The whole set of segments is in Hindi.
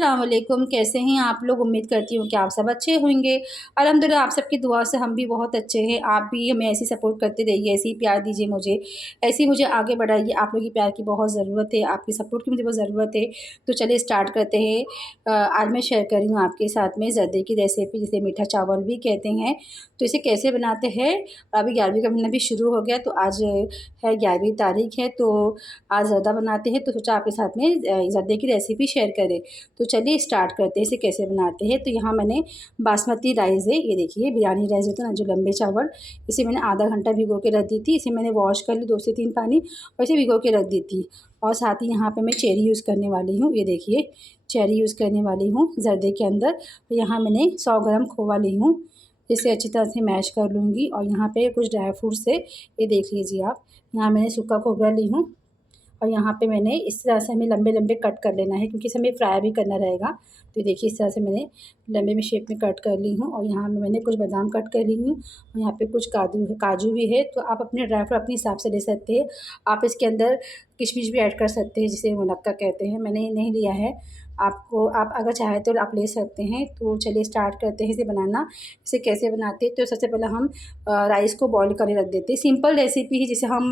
अस्सलाम वालेकुम। कैसे हैं आप लोग? उम्मीद करती हूँ कि आप सब अच्छे होंगे। अल्हम्दुलिल्लाह आप सबकी दुआ से हम भी बहुत अच्छे हैं। आप भी हमें ऐसी सपोर्ट करते रहिए, ऐसे ही प्यार दीजिए मुझे, ऐसे ही मुझे आगे बढ़ाइए। आप लोगों की प्यार की बहुत ज़रूरत है, आपकी सपोर्ट की मुझे बहुत ज़रूरत है। तो चलिए स्टार्ट करते हैं। आज मैं शेयर कर रही हूँ आपके साथ में ज़र्दे की रेसिपी, जिसे मीठा चावल भी कहते हैं। तो इसे कैसे बनाते हैं? अभी 11वीं का महीना भी शुरू हो गया, तो आज है 11वीं तारीख है, तो आज ज़र्दा बनाते हैं। तो सोचा आपके साथ में ज़र्दे की रेसिपी शेयर करें। तो चलिए स्टार्ट करते हैं, इसे कैसे बनाते हैं। तो यहाँ मैंने बासमती राइस है, ये देखिए बिरयानी राइस होता है ना, जो लंबे चावल, इसे मैंने आधा घंटा भिगो के रख दी थी। इसे मैंने वॉश कर ली 2 से 3 पानी, और इसे भिगो के रख दी थी। और साथ ही यहाँ पे मैं चेरी यूज़ करने वाली हूँ, ये देखिए चेरी यूज़ करने वाली हूँ ज़र्दे के अंदर। तो यहाँ मैंने 100 ग्राम खोवा ली हूँ, इसे अच्छी तरह से मैश कर लूँगी। और यहाँ पे कुछ ड्राई फ्रूट्स है, ये देख लीजिए आप। यहाँ मैंने सूखा खोबरा ली हूँ, और यहाँ पे मैंने इस तरह से हमें लंबे लंबे कट कर लेना है, क्योंकि इसे हमें फ्राई भी करना रहेगा। तो देखिए इस तरह से मैंने लंबे में शेप में कट कर ली हूँ। और यहाँ में मैंने कुछ बादाम कट कर ली हूँ, और यहाँ पे कुछ काजू भी है। तो आप अपने ड्राई फ्रूट अपने हिसाब से ले सकते हैं। आप इसके अंदर किशमिश भी ऐड कर सकते हैं, जिसे मुनक्का कहते हैं। मैंने नहीं लिया है, आप अगर चाहें तो आप ले सकते हैं। तो चलिए स्टार्ट करते हैं इसे बनाना। इसे कैसे बनाते हैं? तो सबसे पहले हम राइस को बॉईल करके रख देते हैं। सिंपल रेसिपी है, जिसे हम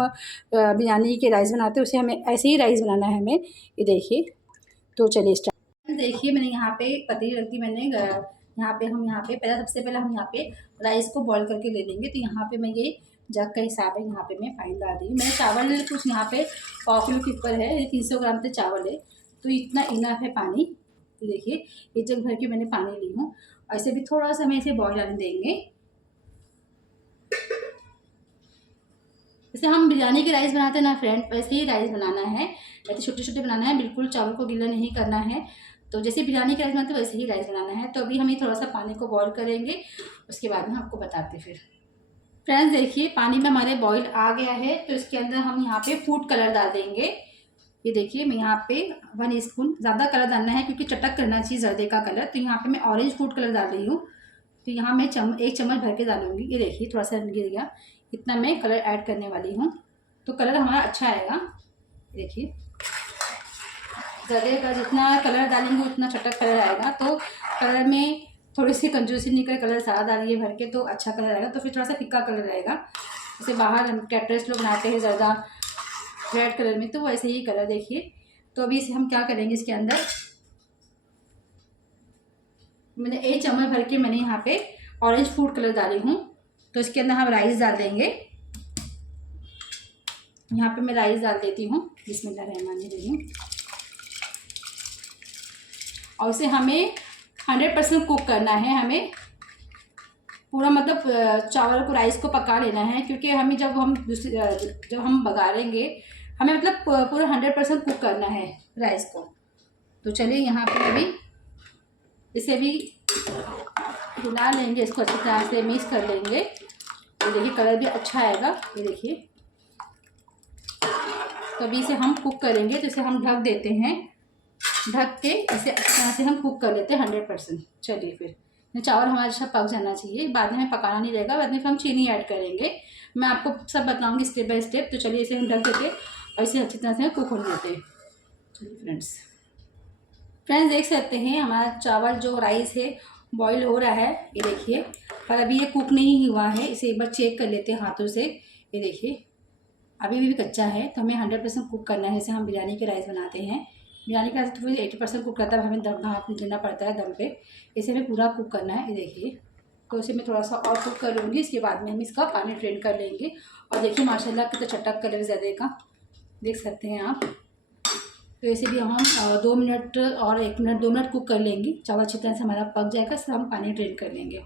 बिरयानी के राइस बनाते हैं, उसे हमें ऐसे ही राइस बनाना है हमें, ये देखिए। तो चलिए स्टार्ट। देखिए मैंने यहाँ पे पतीली रख दी मैंने। यहाँ पे पहले सबसे पहले हम यहाँ पे राइस को बॉईल करके ले लेंगे। तो यहाँ पे मैं ये जग का हिसाब है, यहाँ पे मैं पानी डाल रही हूँ। मैंने चावल कुछ यहाँ पे 100 किलो के ऊपर है, 300 ग्राम से चावल है, तो इतना इनफ है पानी। तो देखिए ये जग भर के मैंने पानी ली हूँ। ऐसे भी थोड़ा सा हमें इसे बॉईल आने देंगे। जैसे हम बिरयानी के राइस बनाते हैं ना फ्रेंड, वैसे ही राइस बनाना है, ऐसे छोटे छोटे बनाना है, बिल्कुल चावल को गीला नहीं करना है। तो जैसे बिरयानी के राइस बनाते हैं वैसे ही राइस बनाना है। तो अभी हम ये थोड़ा सा पानी को बॉईल करेंगे, उसके बाद में आपको बताते फिर। फ्रेंड्स देखिए पानी में हमारे बॉईल आ गया है, तो इसके अंदर हम यहाँ पे फूड कलर डाल देंगे। ये देखिए मैं यहाँ पे 1 स्पून, ज़्यादा कलर डालना है क्योंकि चटक करना चाहिए ज़र्दे का कलर। तो यहाँ पे मैं ऑरेंज फूड कलर डाल रही हूँ। तो यहाँ मैं 1 चम्मच भर के डालूंगी। ये देखिए थोड़ा सा गिर गया, इतना मैं कलर ऐड करने वाली हूँ, तो कलर हमारा अच्छा आएगा। देखिए ज़र्दे का जितना कलर डालेंगे उतना चटक कलर आएगा। तो कलर में थोड़ी सी कंजूसी नहीं कर, कलर सारा डालेंगे भर के तो अच्छा कलर आएगा। तो फिर थोड़ा सा फिक्का कलर आएगा। जैसे बाहर कैटरस लोग बनाते हैं ज़्यादा रेड कलर में, तो वैसे ही कलर देखिए। तो अभी इसे हम क्या करेंगे, इसके अंदर मैंने 1 चम्मच भर के मैंने यहाँ पे ऑरेंज फूड कलर डाली हूँ। तो इसके अंदर हम राइस डाल देंगे। यहाँ पे मैं राइस डाल देती हूँ, बिस्मिल्लाहिर्रहमानिर्रहीम। और इसे हमें 100% कुक करना है। हमें पूरा मतलब चावल को, राइस को पका लेना है, क्योंकि हमें जब हम बघारेंगे हमें मतलब पूरा 100% कुक करना है राइस को। तो चलिए यहाँ पे अभी इसे भी हिला लेंगे, इसको अच्छी तरह से मिक्स कर लेंगे। तो देखिए कलर भी अच्छा आएगा, ये देखिए। तो अभी इसे हम कुक करेंगे, तो इसे हम ढक देते हैं। ढक के इसे अच्छी तरह से हम कुक कर लेते हैं 100%। चलिए फिर चावल हमारा अच्छा पक जाना चाहिए, बाद में हमें पकाना नहीं रहेगा, बाद में फिर हम चीनी ऐड करेंगे। मैं आपको सब बताऊंगी स्टेप बाय स्टेप। तो चलिए इसे हम ढक देते और इसे अच्छी तरह से कुक होने देते हैं। चलिए फ्रेंड्स देख सकते हैं हमारा चावल जो राइस है बॉईल हो रहा है, ये देखिए। पर अभी ये कुक नहीं हुआ है, इसे एक बार चेक कर लेते हैं हाथों से। ये देखिए अभी भी कच्चा है, तो हमें 100% कुक करना है। जैसे हम बिरयानी के राइस बनाते हैं, बिरयानी का तो 80% कुक करता है, हमें दम भाप देना पड़ता है दम पे। इसे हमें पूरा कुक करना है, ये देखिए। तो इसे मैं थोड़ा सा और कुक कर लूँगी, इसके बाद में हम इसका पानी ड्रेन कर लेंगे। और देखिए माशाल्लाह कितना चटक कलर ज़्यादा का देख सकते हैं आप। तो इसे भी हम 2 मिनट और 1 मिनट 2 मिनट कुक कर लेंगे। चावल अच्छी तरह से हमारा पक जाएगा, फिर हम पानी ड्रेन कर लेंगे।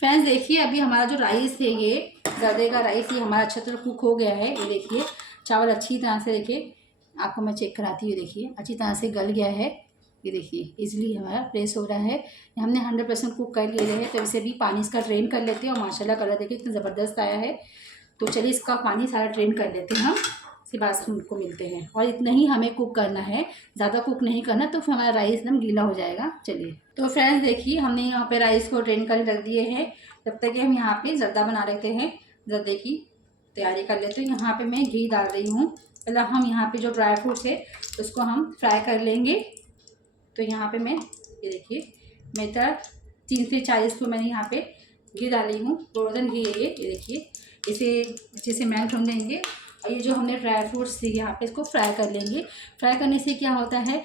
फ्रेंड्स देखिए अभी हमारा जो राइस है, ये ज़र्दे का राइस, ये हमारा अच्छा तरह कुक हो गया है। ये देखिए चावल अच्छी तरह से, देखिए आपको मैं चेक कराती हूँ, देखिए अच्छी तरह से गल गया है। ये देखिए इजीली हमारा प्रेस हो रहा है। हमने 100% कुक कर लिए है। तो इसे भी पानी इसका ड्रेन कर लेते हैं। और माशाल्लाह कलर देखिए कितना ज़बरदस्त आया है। तो चलिए इसका पानी सारा ड्रेन कर लेते हैं हम, इसके बाद उनको मिलते हैं। और इतना ही हमें कुक करना है, ज़्यादा कुक नहीं करना, तो फिर हमारा राइस एकदम गीला हो जाएगा। चलिए तो फ्रेंड्स देखिए हमने यहाँ पे राइस को ड्रेन कर रख दिए हैं। जब तक कि हम यहाँ पे ज़र्दा बना लेते हैं, ज़र्दे की तैयारी कर लेते हैं। यहाँ पे मैं घी डाल रही हूँ। पहले हम यहाँ पे जो ड्राई फ्रूट्स है उसको हम फ्राई कर लेंगे। तो यहाँ पे मैं ये देखिए मैं इतना 3 से 4 स्पून मैंने यहाँ पे घी डाली हूँ, गोल्डन घी है ये देखिए। इसे अच्छे से मेल्ट होने देंगे और ये जो हमने ड्राई फ्रूट्स थी यहाँ पे इसको फ्राई कर लेंगे। फ्राई करने से क्या होता है,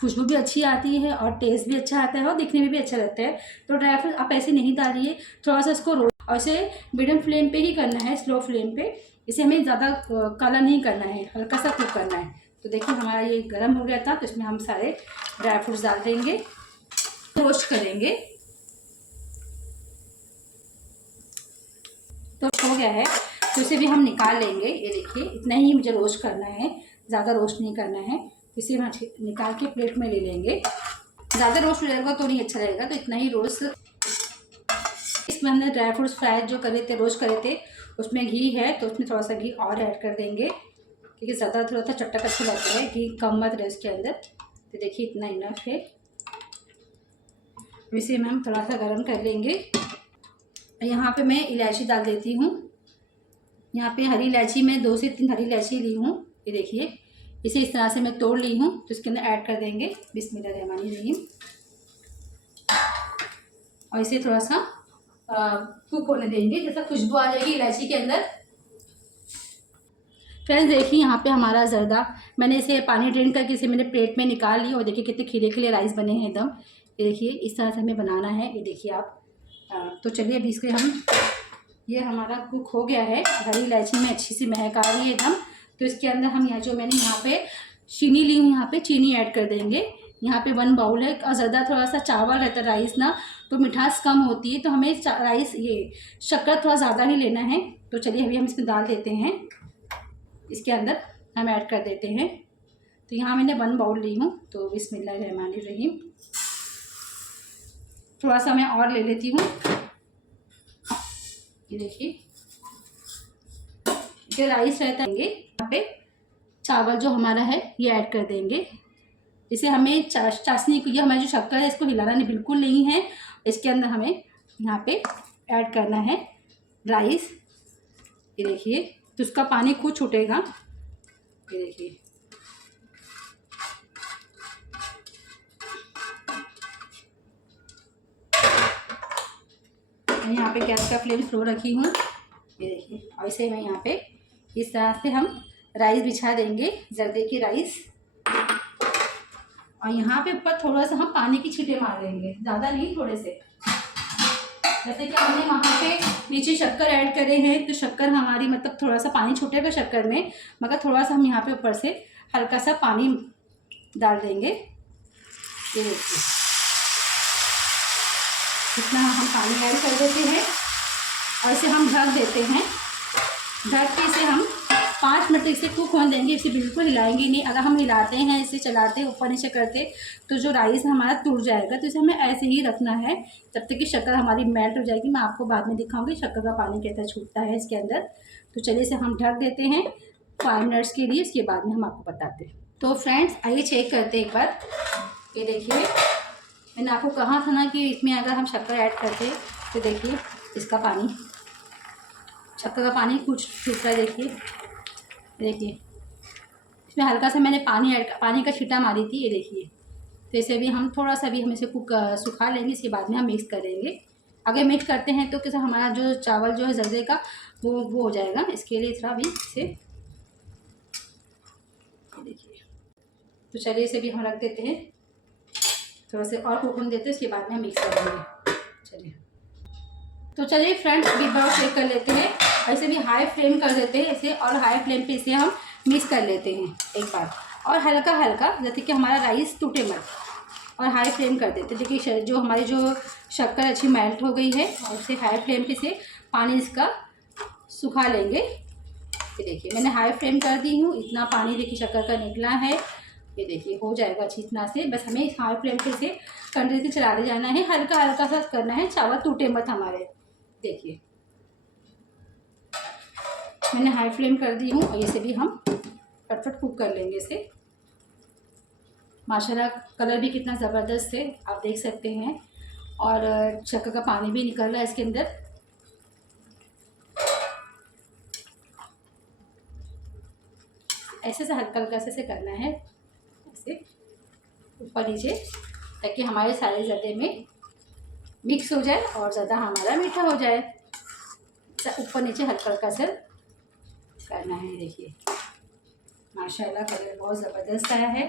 खुशबू भी अच्छी आती है और टेस्ट भी अच्छा आता है और दिखने में भी अच्छा लगता है। तो ड्राई फ्रूट आप ऐसे नहीं डालिए, थोड़ा सा इसको रोस्ट, और इसे मीडियम फ्लेम पे ही करना है, स्लो फ्लेम पे। इसे हमें ज़्यादा काला नहीं करना है, हल्का सा कुक करना है। तो देखिए हमारा ये गर्म हो गया था, तो इसमें हम सारे ड्राई फ्रूट्स डाल देंगे, रोस्ट करेंगे। तो हो गया है, तो इसे भी हम निकाल लेंगे। ये देखिए इतना ही मुझे रोस्ट करना है, ज़्यादा रोस्ट नहीं करना है। इसे हम निकाल के प्लेट में ले लेंगे। ज़्यादा रोस्ट हो जाएगा तो नहीं अच्छा लगेगा, तो इतना ही रोस्ट। इसमें हमने ड्राई फ्रूट्स फ्राई जो करे थे, रोस्ट करे थे, उसमें घी है तो उसमें थोड़ा सा घी और ऐड कर देंगे, क्योंकि ज़्यादा थोड़ा सा चटक अच्छा लगता है, घी कम मत रहे इसके अंदर। तो देखिए इतना इनफ है। इसे हम थोड़ा सा गर्म कर लेंगे। यहाँ पे मैं इलायची डाल देती हूँ। यहाँ पे हरी इलायची मैं 2 से 3 हरी इलायची ली हूँ। ये देखिए इसे इस तरह से मैं तोड़ ली हूँ, तो इसके अंदर ऐड कर देंगे बिस्मिल्लाहिर्रहमानिर्रहीम। और इसे थोड़ा सा कुक होने देंगे, जैसा खुशबू आ जाएगी इलायची के अंदर। फ्रेंड्स देखिए यहाँ पे हमारा जर्दा, मैंने इसे पानी ड्रेन करके इसे मैंने प्लेट में निकाल ली, और देखिए कितने खिले खिले राइस बने हैं एकदम। ये देखिए इस तरह से हमें बनाना है, ये देखिए आप। तो चलिए अभी इसके हम, ये हमारा कुक हो गया है, हरी इलायची में अच्छी सी महक आ रही है एकदम। तो इसके अंदर हम यहाँ जो मैंने यहाँ पे चीनी ली हूँ, यहाँ पे चीनी ऐड कर देंगे। यहाँ पे 1 बाउल है, और ज़्यादा थोड़ा सा चावल रहता है राइस ना, तो मिठास कम होती है, तो हमें राइस ये शक्कर थोड़ा ज़्यादा ही लेना है। तो चलिए अभी हम इसमें डाल देते हैं, इसके अंदर हम ऐड कर देते हैं। तो यहाँ मैंने 1 बाउल ली हूँ, तो बिस्मिल्लाहिर्रहमानिर्रहीम। थोड़ा सा मैं और ले लेती हूँ। ये देखिए जो राइस रहता है, यहाँ पे चावल जो हमारा है ये ऐड कर देंगे। इसे हमें चाशनी को, ये हमारी जो शक्कर है इसको हिलाना नहीं, बिल्कुल नहीं है। इसके अंदर हमें यहाँ पे ऐड करना है राइस। ये देखिए तो उसका पानी खुद छूटेगा। ये देखिए मैं यहाँ पे गैस का फ्लेम स्लो रखी हूँ। ये देखिए, और इसे मैं यहाँ पे इस तरह से हम राइस बिछा देंगे, जर्दे की राइस। और यहाँ पे ऊपर थोड़ा सा हम पानी की छींटे मार देंगे, ज़्यादा नहीं, थोड़े से। जैसे कि हमने वहाँ पे नीचे शक्कर ऐड करे हैं, तो शक्कर हमारी मतलब थोड़ा सा पानी छूटेगा शक्कर में, मगर थोड़ा सा हम यहाँ पे ऊपर से हल्का सा पानी डाल देंगे। ये देखिए इतना हम पानी ऐड कर देते हैं, और इसे हम ढक देते हैं। ढक के इसे हम 5 मिनट इसे कुक होने देंगे। इसे बिल्कुल हिलाएंगे नहीं, अगर हम हिलाते हैं, इसे चलाते ऊपर नीचे करते, तो जो राइस हमारा टूट जाएगा। तो इसे हमें ऐसे ही रखना है जब तक कि शक्कर हमारी मेल्ट हो जाएगी। मैं आपको बाद में दिखाऊंगी शक्कर का पानी कैसा छूटता है इसके अंदर। तो चलिए इसे हम ढक देते हैं 5 मिनट्स के लिए, इसके बाद में हम आपको बताते हैं। तो फ्रेंड्स आइए चेक करते हैं एक बार। ये देखिए मैंने आपको कहा था ना कि इसमें अगर हम शक्कर ऐड करते, तो देखिए इसका पानी, शक्कर का पानी कुछ छूट रहा है। देखिए इसमें हल्का सा मैंने पानी का छींटा मारी थी। ये देखिए, तो इसे भी हम थोड़ा सा भी हम इसे सुखा लेंगे, इसके बाद में हम मिक्स करेंगे। अगर मिक्स करते हैं तो कैसे हमारा जो चावल जो है जर्दे का वो हो जाएगा। इसके लिए थोड़ा भी इसे देखिए। तो चलिए इसे भी हम रख देते हैं, थोड़ा से और कुक होने देते हैं, इसके बाद में हम मिक्स करेंगे। चलिए तो चलिए फ्रेंड्स अभी बार चेक कर लेते हैं। ऐसे भी हाई फ्लेम कर देते हैं इसे, और हाई फ्लेम पे इसे हम मिक्स कर लेते हैं एक बार, और हल्का हल्का, जैसे कि हमारा राइस टूटे मत, और हाई फ्लेम कर देते हैं। देखिए जो हमारी जो शक्कर अच्छी मेल्ट हो गई है, और इसे हाई फ्लेम पे से पानी इसका सुखा लेंगे। ये देखिए मैंने हाई फ्लेम कर दी हूँ, इतना पानी देखिए शक्कर का निकला है। ये देखिए हो जाएगा अच्छी इतना से, बस हमें हाई फ्लेम पे से कंटिन्यू चलाते जाना है, हल्का हल्का सा करना है, चावल टूटे मत हमारे। देखिए मैंने हाई फ्लेम कर दी हूँ, और इसे भी हम फटफट कुक कर लेंगे इसे। माशाल्लाह कलर भी कितना ज़बरदस्त है, आप देख सकते हैं, और शक्कर का पानी भी निकल रहा है इसके अंदर। ऐसे से हल्का हल्का से करना है ऐसे। ऊपर नीचे, ताकि हमारे सारे ज़र्दे में मिक्स हो जाए और ज़्यादा हमारा मीठा हो जाए। ऊपर नीचे हल्का हल्का सा करना है। देखिए माशाल्लाह कलर बहुत ज़बरदस्त आया है।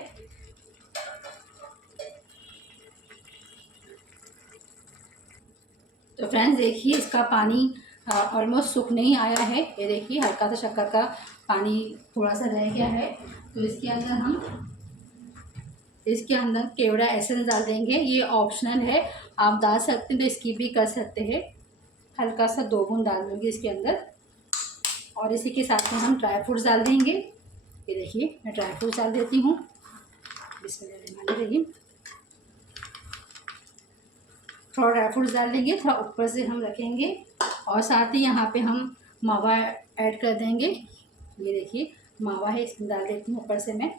तो फ्रेंड्स देखिए इसका पानी ऑलमोस्ट सूख नहीं आया है। ये देखिए हल्का सा शक्कर का पानी थोड़ा सा रह गया है। तो इसके अंदर केवड़ा एसेंस डाल देंगे। ये ऑप्शनल है, आप डाल सकते हैं तो स्किप भी कर सकते हैं। हल्का सा 2 बूंद डाल दूँगी इसके अंदर। और इसी के साथ में हम ड्राई फ्रूट्स डाल देंगे। ये देखिए मैं ड्राई फ्रूट्स डाल देती हूँ। बिस्मिल्लाह। थोड़ा ड्राई फ्रूट्स डाल देंगे, थोड़ा ऊपर से हम रखेंगे और साथ ही यहाँ पे हम मावा ऐड कर देंगे। ये देखिए मावा है, इसमें डाल देती हूँ ऊपर से मैं।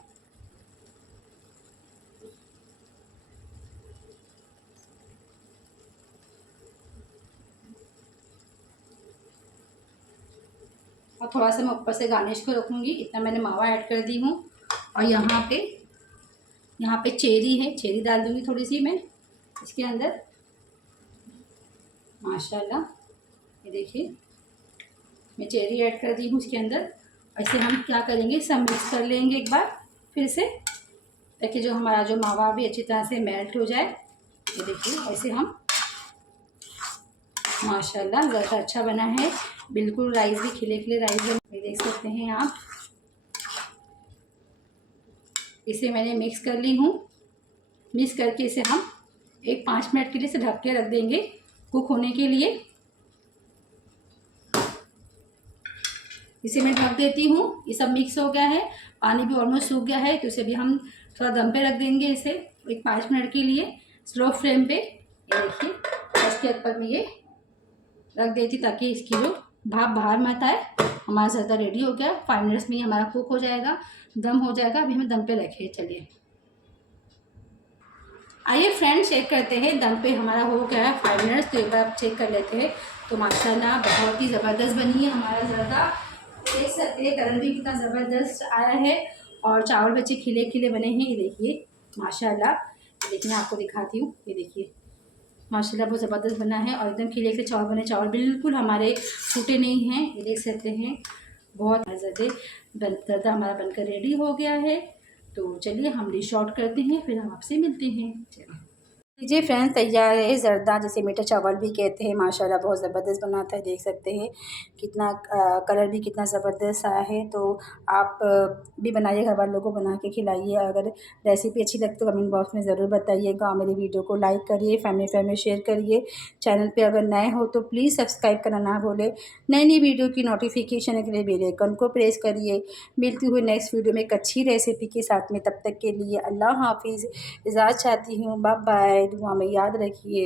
और थोड़ा सा मैं ऊपर से गार्निश को रखूँगी। इतना मैंने मावा ऐड कर दी हूँ। और यहाँ पे चेरी है, चेरी डाल दूँगी थोड़ी सी मैं इसके अंदर। माशाल्लाह ये देखिए मैं चेरी ऐड कर दी हूँ इसके अंदर। ऐसे हम क्या करेंगे, सब मिक्स कर लेंगे एक बार फिर से, ताकि जो हमारा जो मावा भी अच्छी तरह से मेल्ट हो जाए। ये देखिए ऐसे हम माशाल्लाह ज़्यादा अच्छा बना है। बिल्कुल राइस भी खिले खिले राइस बने, देख सकते हैं आप। इसे मैंने मिक्स कर ली हूँ। मिक्स करके इसे हम 5 मिनट के लिए इसे ढक के रख देंगे कुक होने के लिए। इसे मैं ढक देती हूँ। ये सब मिक्स हो गया है, पानी भी ऑलमोस्ट सूख गया है। तो इसे भी हम थोड़ा दम पे रख देंगे इसे 5 मिनट के लिए स्लो फ्लेम पे। ये देखिए इसके ऊपर में ये रख देती ताकि इसकी जो भाप बाहर मत आए। हमारा ज़्यादा रेडी हो गया, 5 मिनट्स में ही हमारा कुक हो जाएगा, दम हो जाएगा। अभी हम दम पे रखे। चलिए आइए फ्रेंड्स चेक करते हैं, दम पे हमारा हो गया है 5 मिनट्स। तो एक बार आप चेक कर लेते हैं। तो माशाल्लाह बहुत ही ज़बरदस्त बनी है हमारा ज़र्दा। देख सकते हैं कलर भी कितना ज़बरदस्त आया है और चावल बच्चे खिले खिले बने हैं। ये देखिए माशाल्लाह। देखिए मैं आपको दिखाती हूँ। ये देखिए माशाल्लाह बहुत ज़बरदस्त बना है और एकदम खिले खिले चावल बने। चावल बिल्कुल हमारे टूटे नहीं हैं। ये देख सकते हैं बहुत ज़्यादा ज़र्दा हमारा बनकर रेडी हो गया है। तो चलिए हम डिश आउट करते हैं, फिर हम आपसे मिलते हैं। चलिए लीजिए फ्रेंड्स तैयार है ज़र्दा, जिसे मीठा चावल भी कहते हैं। माशाल्लाह बहुत ज़बरदस्त बनाता है। देख सकते हैं कितना कलर भी कितना ज़बरदस्त आया है। तो आप भी बनाइए, घर वालों को बना के खिलाइए। अगर रेसिपी अच्छी लगती तो कमेंट बॉक्स में ज़रूर बताइएगा और मेरी वीडियो को लाइक करिए, फैमिली में शेयर करिए। चैनल पर अगर नए हो तो प्लीज़ सब्सक्राइब करना ना भूलें। नई नई वीडियो की नोटिफिकेशन के लिए बेल आइकन को प्रेस करिए। मिलती हुई नेक्स्ट वीडियो में एक अच्छी रेसिपी के साथ में। तब तक के लिए अल्लाह हाफिज़, इजाज़त चाहती हूँ। Bye bye. दुआ में याद रखिए।